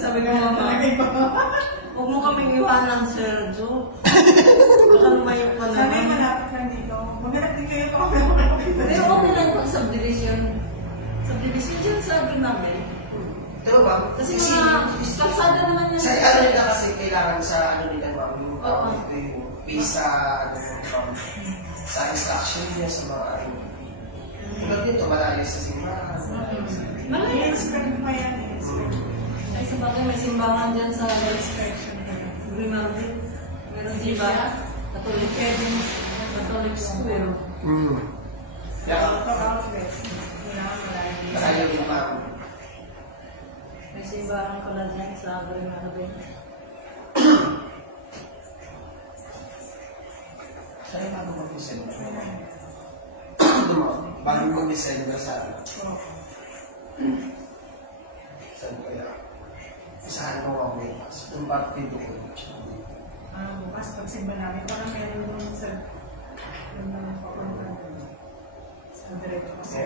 Sabi ko mama, huwag mo kaming iwanan, Sergio. Baka lumayo ka na. Sabi malapit lang dito. Maghanap din kayo kung pero okay lang pag subdivision. Subdivision dyan sa Ginabe. Diba ba? Kasi kalsada naman yan. Sa ano nila kasi kailangan sa ano nila ba? Yung visa, sa instruction niya sa mga ano. Tulad dito, malayo sa simbahan. Malayo. Expert pa yan. Ay, sa bagay may simbahan dyan sa inspection. Grimaldi. Meron diba? Catholic school. Kaya, kaya yung mga may simbahan pala dyan sa Grimaldi. saan yung bago mag-December? Bago mag-December sa saan kaya? Isahan mo ako may pas. Doon ba dito ko? Bukas pagsimba namin, parang meron doon sa sa diretso kasi.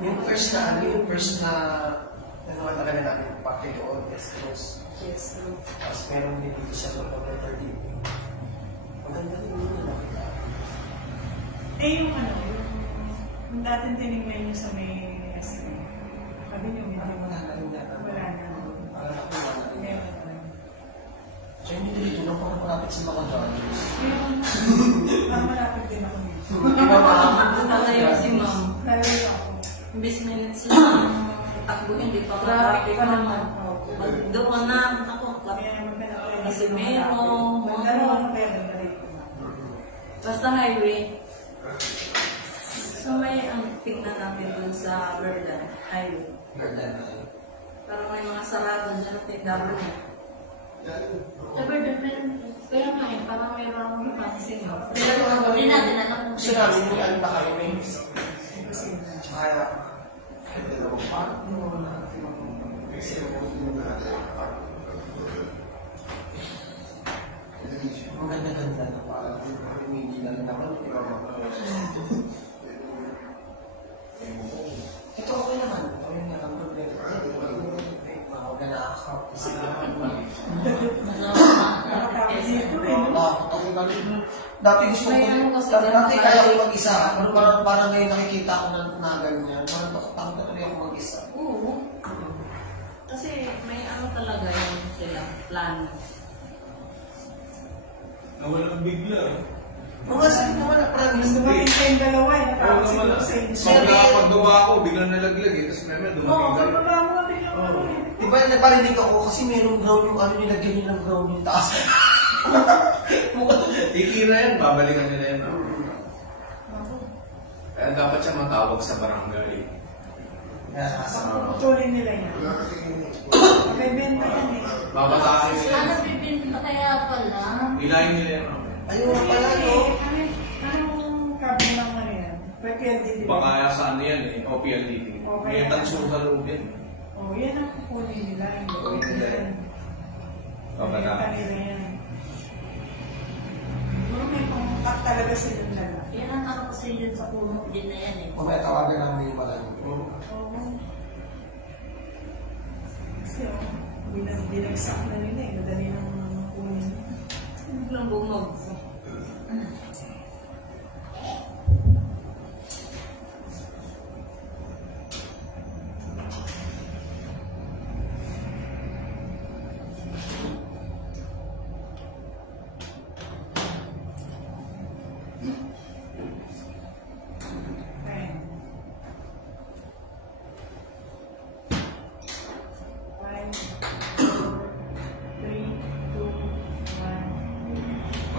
Yung first na ano talaga natin pati doon, yes, close. Yes, true. Tapos meron din dito sa loob ng letter dito. Ang ganda din yun nakita. Yung yung dating tinignan nyo sa may SM. Sabi nyo, hindi Parang wala na rin yata. wala na. Parang ako wala na rin. Meron. So hindi dito nung parang malapit sa mga judges. Meron na. Parang malapit din ako dito. Nalayo si ma'am. Lalayo ako. Imbis minutes lang takbo, hindi pa Traffic pa naman. Doon na ako. Kasi meron. Magdalawang pera na rin. Basta highway. So may tingnan natin dun sa Verdan highway. Parang may mga sarado dyan at tindahan niya. Sa Verdan meron. Kaya nga eh, parang meron akong pansin. Pero hindi natin alam kung Gusto namin yung ano na kayo may kaya ang ganda-ganda na parang hindi lang naman ito okay naman okay na lang maganda ako kasi dati gusto ko dati kaya ko mag-isa parang ngayon nakikita ko na ganyan parang takot na tuloy ako mag-isa. Oo. Kasi may ano talaga yung sila plan. Nawalang bigla. Mga sabi naman na promise Gusto mo yung dalawa eh. Nakakasiguro sa inyo. Pag duba ako, biglang nalaglag eh. Tapos may dumating Oo, kayo. pag mo na din yung ano eh. diba nagparinig ako kasi merong ground yung ano nilagyan nyo ng ground yung taas. Ikira yan, babalikan nila yan. Kaya dapat siya matawag sa barangay. Pagputulin nila yan. Magbibenta yan eh. Babatakin nila. Ano bibinta kaya pala? Ilayin nila yan. Ayun na pala no. Anong kabi ng ano yan? PLDT. Baka sa ano yan eh, OPLDT. May tanso sa loob yan. Oh, yan ang kukunin nila. Kukunin nila yan. Babatakin. Nila yan. May pangkat talaga silang dala. Yan ang nakapasilid sa puno din na yan eh. Mamaya tawagan namin yung malamig. Oo. Kasi binagsak na nila eh. Madali nang kunin. Biglang bumag.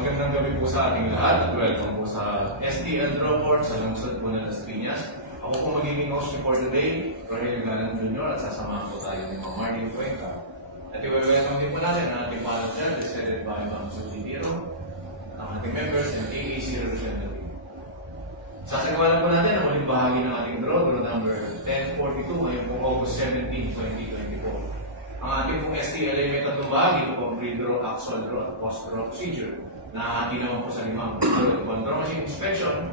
Magandang gabi po sa ating lahat at welcome po sa STL Drawport sa lungsod po ng Las Piñas. Ako po magiging host for today, Rogelio Galan Jr. at sasamahan po tayo ni Ma'am Martin Cuenca. At i-welcome din po natin ang ating manager, decided by Ma'am Suzy Tiro, ang ating members ng AAC representative. Sasagawa po natin ang ulit bahagi ng ating draw number 1042 ngayon po August 17, 2024. Ang ating pong STLA may tatlong bahagi ito po pre-draw, actual draw at post-draw procedure na hati naman po sa limang draw machine inspection,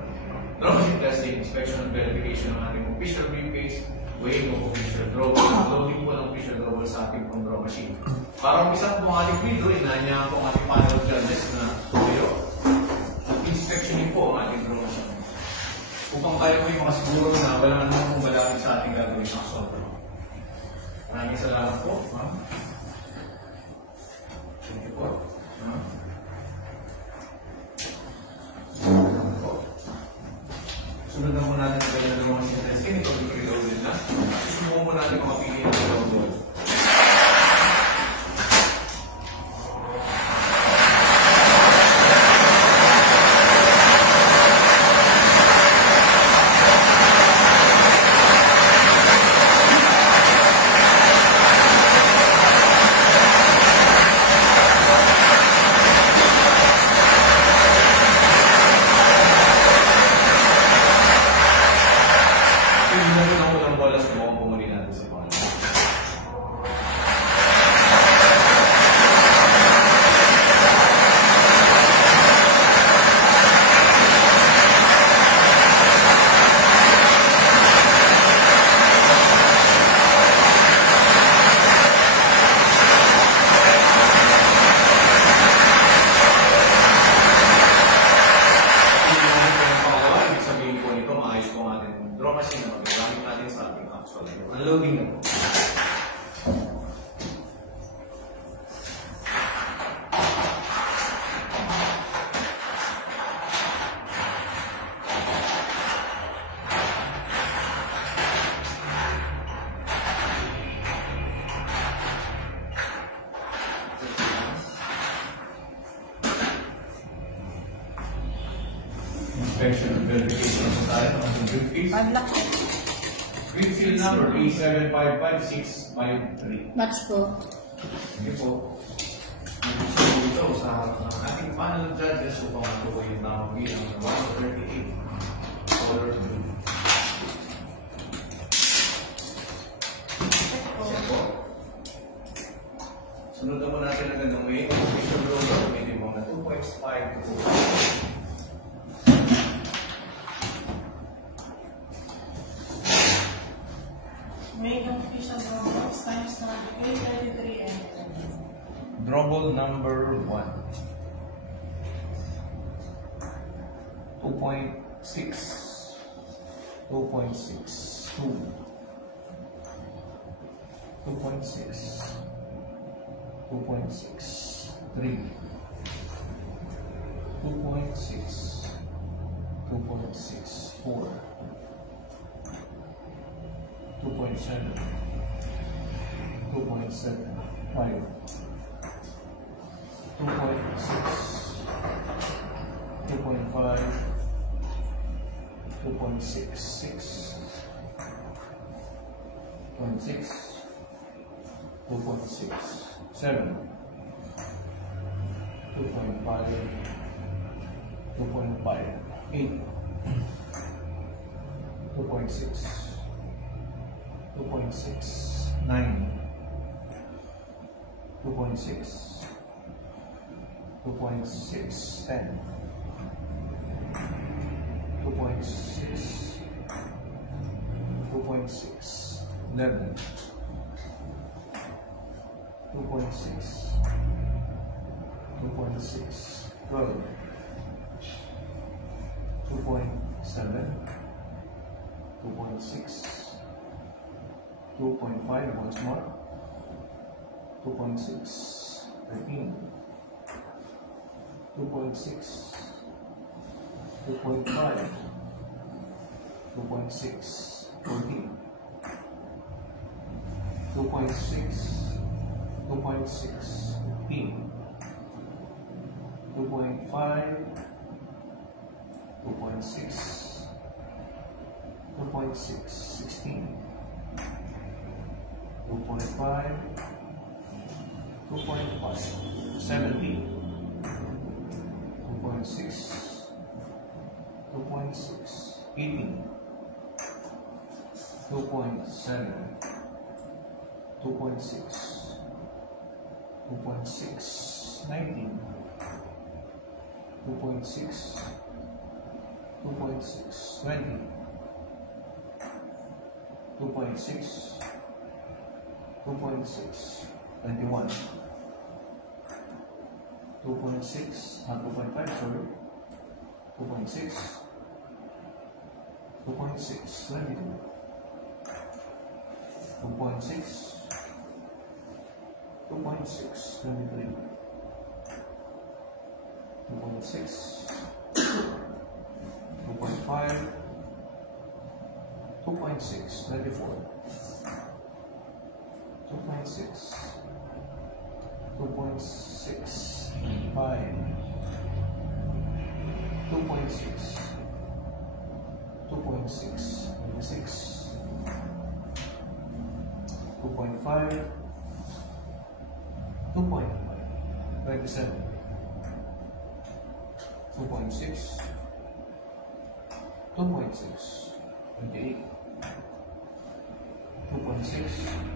draw machine testing, inspection and verification ng ating official briefcase, weighing of official drawable. Loading po ng official drawable sa ating pong draw machine. Para umpisa po ang ating video, inahanya po ang ating panel of judges na tuyo. At inspectionin po ang ating draw machine. Upang tayo po yung makasiguro na wala naman kung malapit sa ating gagawin ng solver. Maraming salamat po. Thank you po. Sunod na po natin sa kanya ng mga sinetesting. Ito yung pre-loaded na. Susubukan po natin mga pili ng pre-loaded. Unloading na po. Inspection and verification of tayo ng ating briefcase. Padlock. Green seal number A755653. Match po. Sige po. So, ito sa ating panel of judges upang ito po yung tamang bilang ng 138 color blue. Sige po. Sunod na po natin agad ng main. Official roller, minimum na 2.5 to 2.5. Make official drawbox times number 833 and Drawable number 1. 2.6. 2.6. 2. 2.6. 2.6. 3. 2.6. 2.6. 4. 2.7. 2.7. 5. 2.6. 2.5. 2.6. 6. 2.6. 2.6. 7. 2.5. 2.5. 8. 2.6. 2.6, 9, 2.6, 2.6, 10, 2.6, 2.6, 11, 2.6, 2.6, 12, 2.7, 2.6, 2.5 once more, 2.6, 13, 2.6, 2.5, 2.6, 14, 2.6, 2.6, 15, 2.5, 2.6, 2.6, 16, 2.5, 2.5, 17, 2.6, 2.6, 18, 2.7, 2.6, 2.6, 19, 2.6, 2.6, 20, 2.6, 2.6, 21. 2.6, not 2.5, sorry. 2.6, 2.6, 22. 2.6, 2.6, 23. 2.6, 2.5, 2.6, 24. 2.6, 2.6, 5, 2.6, 2.6, 26, 2.5, 2.5, 27, 2.6, 2.6, 28, 2.6,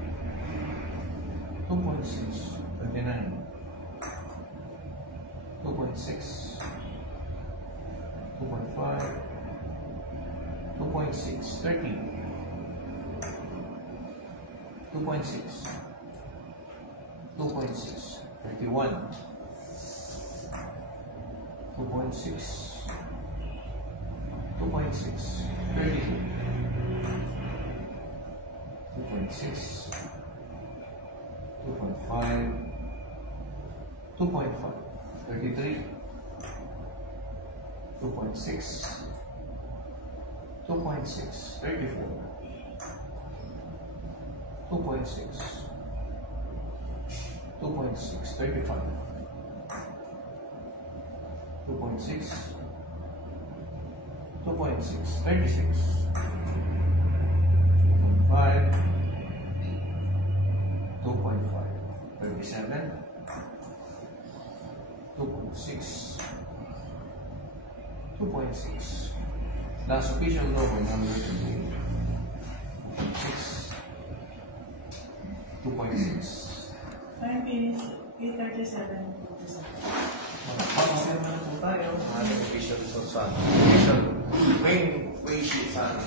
2.6, 29, 2.6, 2.5, 2.6, 30, 2.6, 2.6, 31, 2.6, 2.6, 32, 2.6, 2.5, 2.5, 33, 2.6, 2.6, 34, 2.6, 2.6, 35, 2.6, 2.6, 36, 2.5, 2.5, 37, 2.6, 2.6. Last official number, number 2.6, 2.6. 5 minutes, 8:37. Pag-okay naman po tayo. Ating official results sa official weighing sheet sa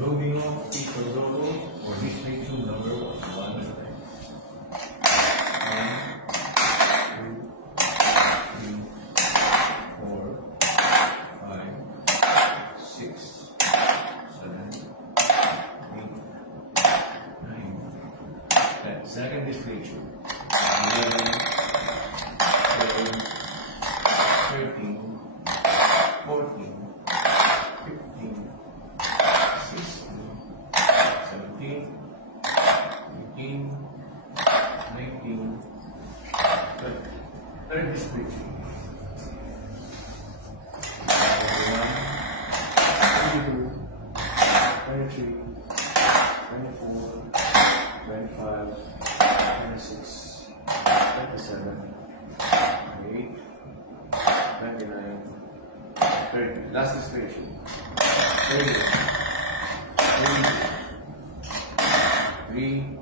moving on, equal total for history to number 1. 1, 2, 3, 4, 5, 6, 7, 8, 9. Second display tube. 11, 12, 13, 14, 15, 16, 17, 18, 19, 20. Third display tube. 21, 22, 23, 24, 25, 26, 27, 28, 29, 30. Last display. 30, 33,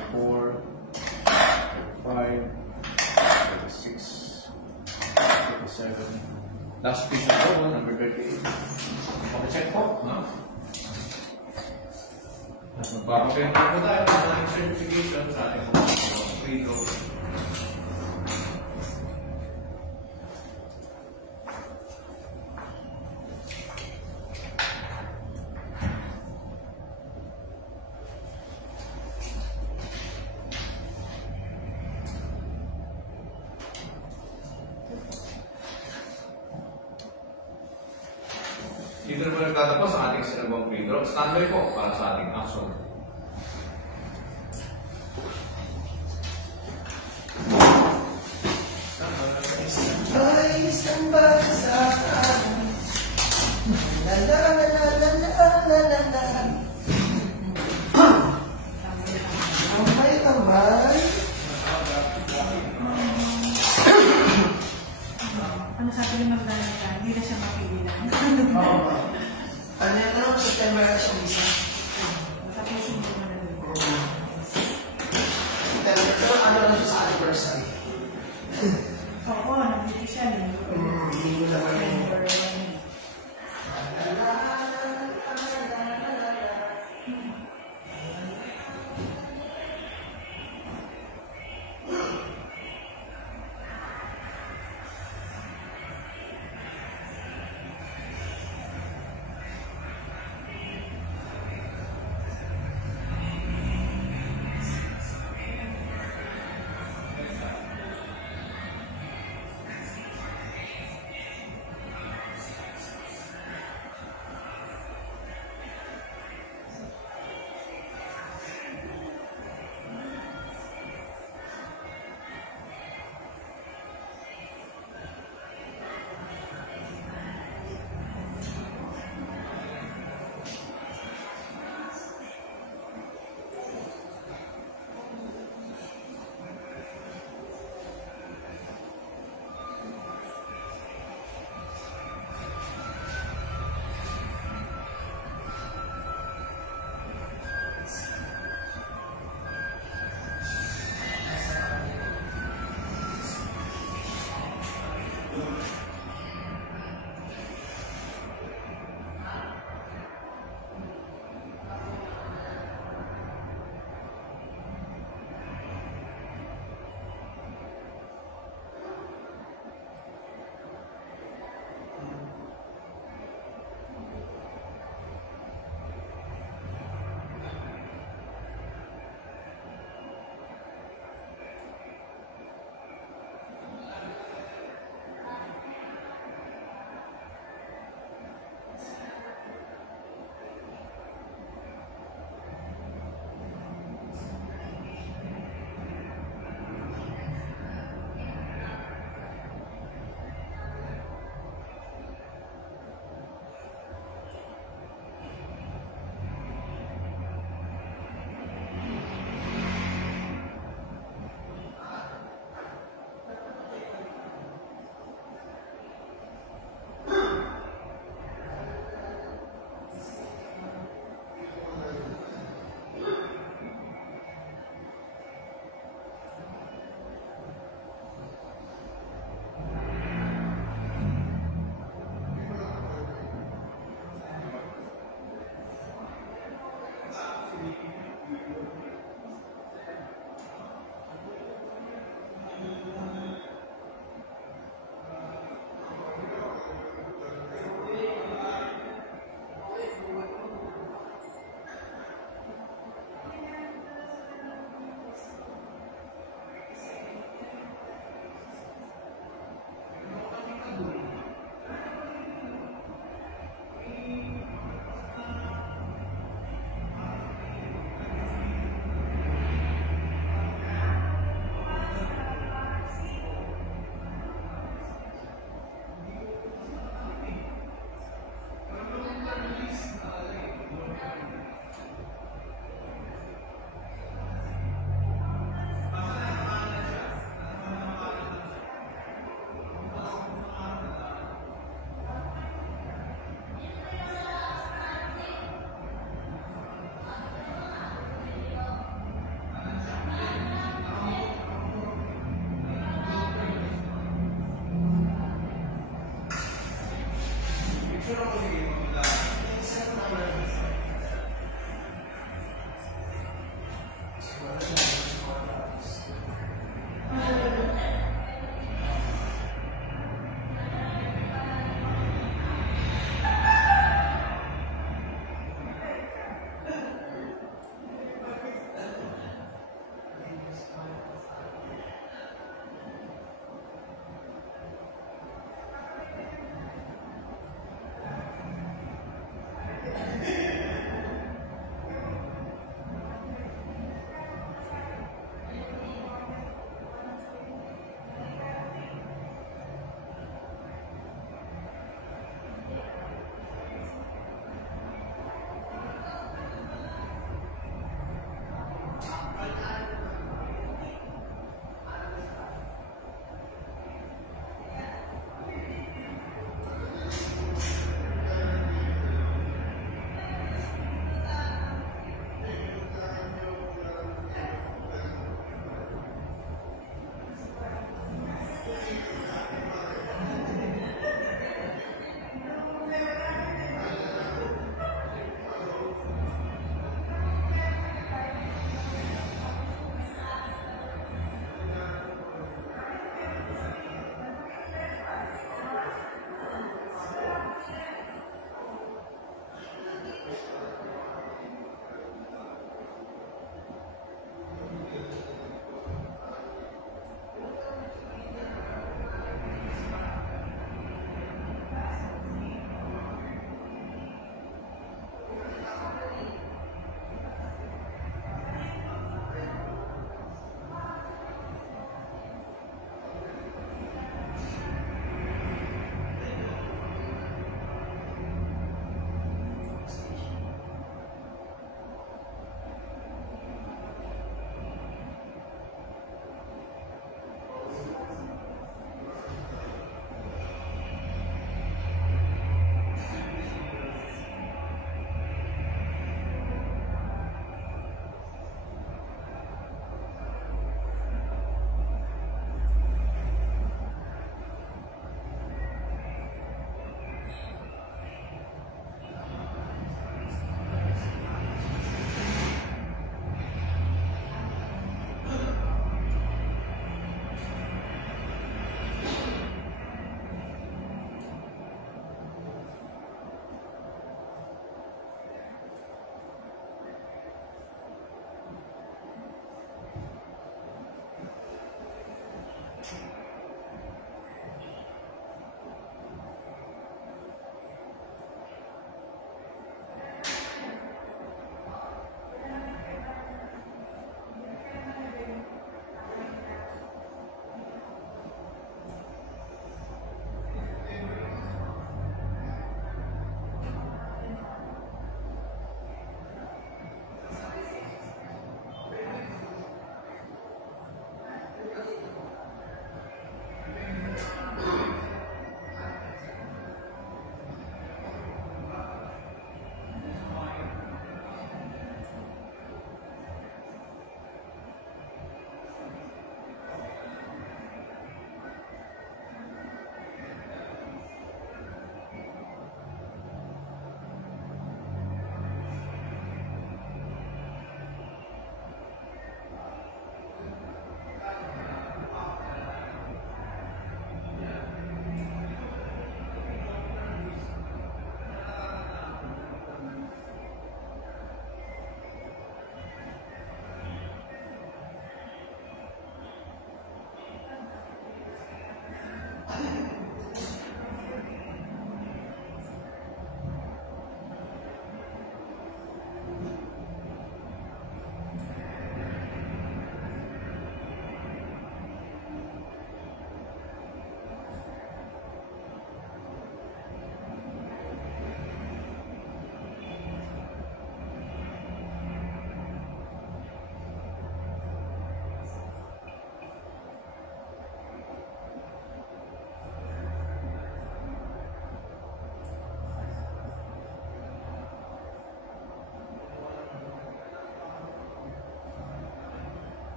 34, 35, 36, 37. Last piece of one, number 38. Pag-check po, no? At magpapagyan po tayo ng mga certification sa ating mga pre-draw. Dito na po nagtatapos ang ating sinagawang pre-draw. Standby po para sa ating action. Standby sa akin. La la la la la la la la. Tambay. Ano sabi ng magdala tayo? hindi na siya mapigilan. Oo, ma'am. Ano yan, ano? September na siya visa. Matapusin ko na rin. September, pero ano lang siya sa anniversary. Oo, nandito siya. Hindi mo naman yun. September 1.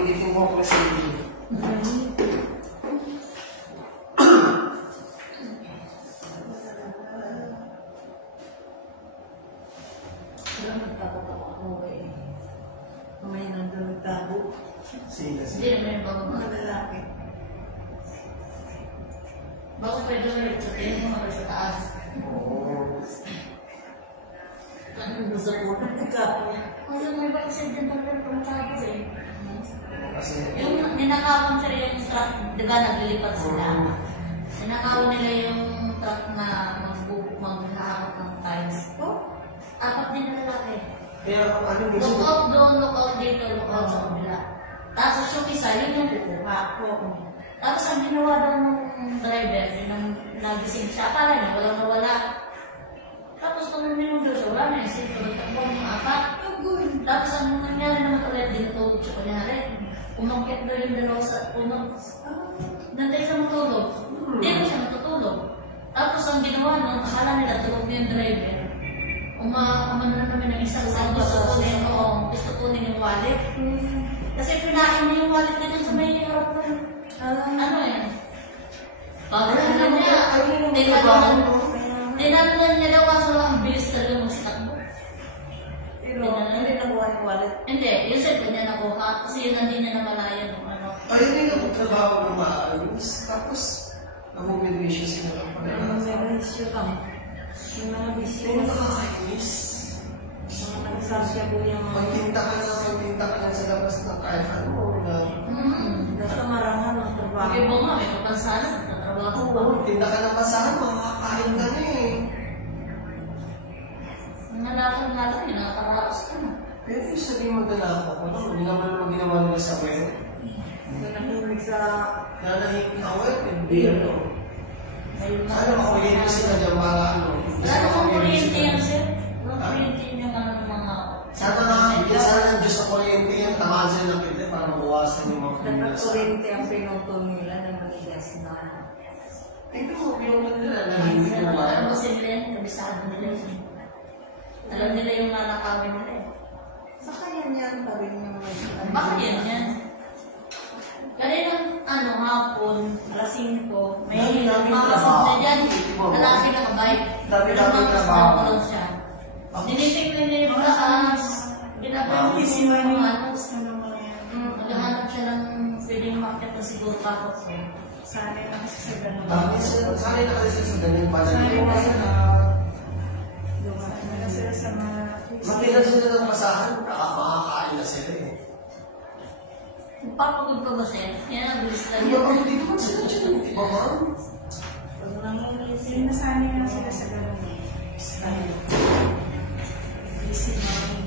Ingitin mo ako na sa inyo. Wala nagtatawa ako eh. May nandun nagtabo. Sige. Hindi naman yung bago Mga lalaki. Bago pwede ulit sa tingin mo hanggang sa taas. Oo. Ano sa puno? Nagtabo. Kasi may accidental na pumatabo eh. Kasi, Yung ninakawan sila yung truck, di ba naglilipat sila? Ninakawan nila yung truck na maghahakot ng tiles. Apat din na lalaki. kaya ano minsan, Lookout doon, lookout dito, lookout sa kabila. Tapos yung isa, yun yung kukuha. Tapos ang ginawa daw ng driver, yung nagising siya, akala niya walang nawala. Tapos kung naminong daw siya, wala na yung sito, nagtakbo ng apat. Tapos ang nangyari naman ulit, dinutulog siya kunyari. Umakyat daw yung dalawa sa puno. Nantay sa matulog. Hindi na siya matutulog. Tapos ang ginawa nun, akala nila tulog na yung driver. Umano na namin ng isang gusto kunin yung wallet. Kasi pinain niya yung wallet niya sa may harap ng ano yan. Bago na niya, tinanong niya daw kaso ang bilis talaga magsitakbo. Pero hindi nakuha yung wallet. Hindi, yung cellphone niya nakuha kasi yun hindi niya namalayan yung ano. ayun yung nagtrabaho ng maayos. Tapos, nag-mediation sila ng pagkakasama. May issue kami. Yung mga busy. Ayun, nakakainis. Mga nagsasya po yung mga... Magtinta ka lang sa labas ng kahit ano. Na, Basta marangal ang trabaho. Yung iba nga, may kapansanan, nagtatrabaho pa. tinta ka ng basahan, makakain ka na eh. Ang nalakang nga lang, nakakaraos ka na. Pero yung sabihin maglalako ko, hindi naman naman ginawa nila sa web. Nanahimik sa... Nanahimik ang web, hindi ano. Ayun na. Sana makuryente sila dyan para ano. Wala namang kuryente yan, sir. Walang kuryente yung ano ng mga... Sana ng Diyos sa kuryente yan, tamaan sila ng pili para mabawasan yung mga kriminal. Nagkakurente ang pinutol nila na manigas na... Ito, yung ano nila, nahimik yung bayan. Alam mo sila yan, kabisado nila yun. Alam nila yung nanakawin nila eh. Sa kanya niyan pa rin yung... Bakit yan? Kaninang ano, hapon, alas 5, may makakasad na dyan, lalaki nakabike. Dami-dami trabaho. Nakakulong siya. Dinitik na niya yung taas. Ginagawa niya Isip yung mo mga yung ano. post na naman yan. Maghahanap siya ng pwedeng umakyat na siguro kapot. Sanay na kasi sa ganun. Sanay na kasi sa ganyan pa. Sanay na sila. Dumaan Sanay na sila sa mga... Magkita sila ng masahan, makakain na sila eh. Papagod ka ba sir? Yan ang bilis lang Hindi yun. ba hindi naman sila dyan, di ba ma'am? Pag nangyayari Hindi nasanay na sila sa ganun. Style. Busy morning.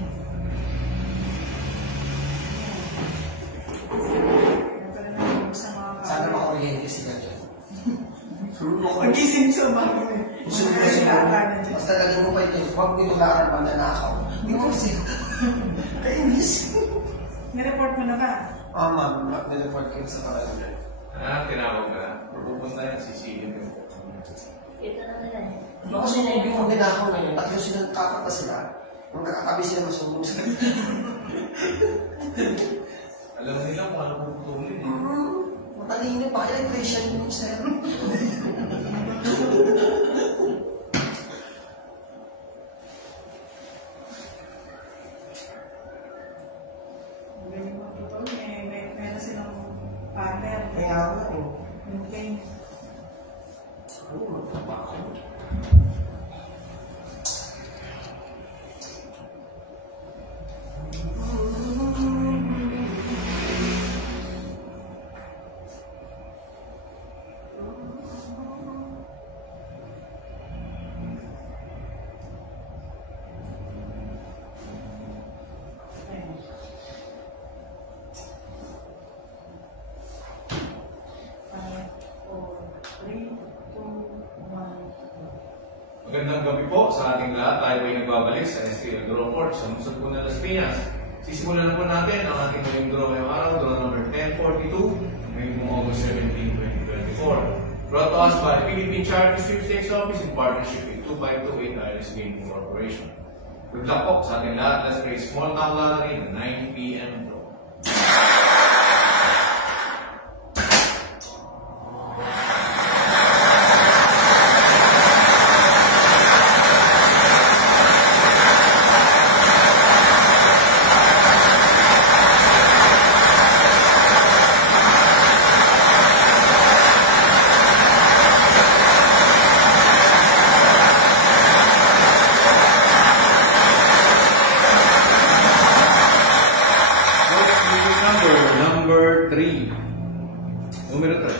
Pero nandun sa mga... Sana makuryente sila dyan. Magising sa mga... Gusto nyo sila, basta lagyan mo pa ito, huwag tinularan pa na nakaw. Hindi ko sila. Kainis. Nireport mo na ba? Ma'am, nireport ko sa kanila. Tinawag ka. Pupunta yan, sisilip yung Kita na nila eh. Baka sumubi mo ginakaw na yun, tatlo sila kakapa sila. Nung kakatabi sila masumbong sila. Alam nila kung ano puputulin. Matalino pa, electrician yun sir. Ganyan mo ito. Meron silang partner. Kaya ako na eh. Okay. Ano magtrabaho? Magandang gabi po sa ating lahat. Tayo po ay nagbabalik sa STL Draw Court sa lungsod po ng Las Piñas. Sisimulan na po natin ang ating ngayong draw ngayong araw, draw number 1042, ngayong pong August 17, 2024. Brought to us by the Philippine Charity Sweepstakes Office in partnership with 2528 Iris Gaming Corporation. Good luck po sa ating lahat. Let's play small town lottery 9 p.m. draw. 3. Numero 3.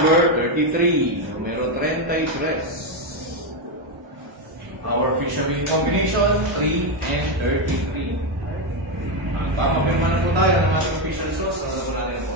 Number 33, numero 33. Our official win combination, 3 and 33. Papapirma na po tayo ng ating official sauce. Ano po natin po?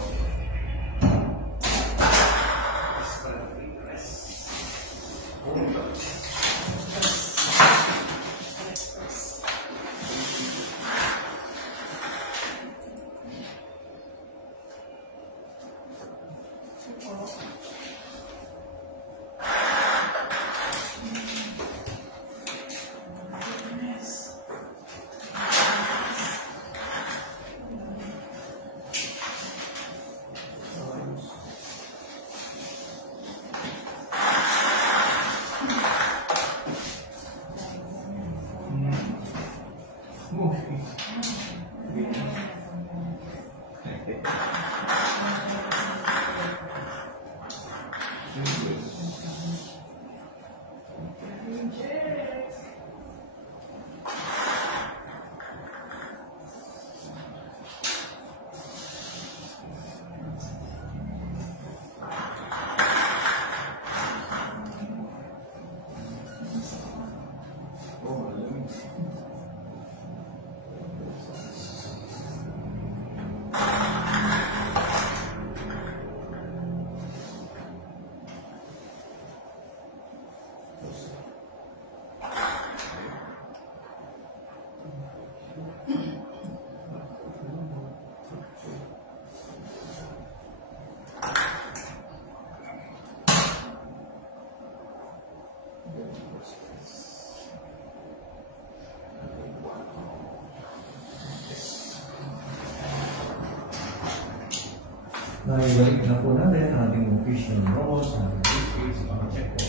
Naibalik na po natin ang ating official robots na briefcase para check po.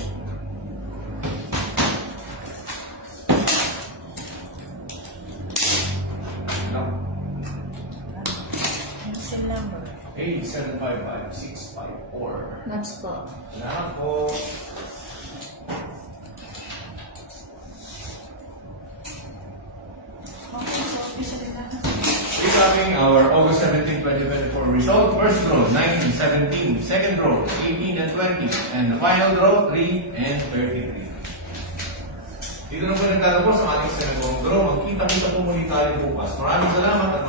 Same number. 8755654. Nuts po. Salamat po. Okay, so official na. Recapping our August 17, 2024 result. First draw, 9 and 17. Second draw, 18 and 20. And the final draw, 3 and 33. Dito na po nagtatapos ang ating second draw. Magkita-kita po muli tayo bukas. Maraming salamat at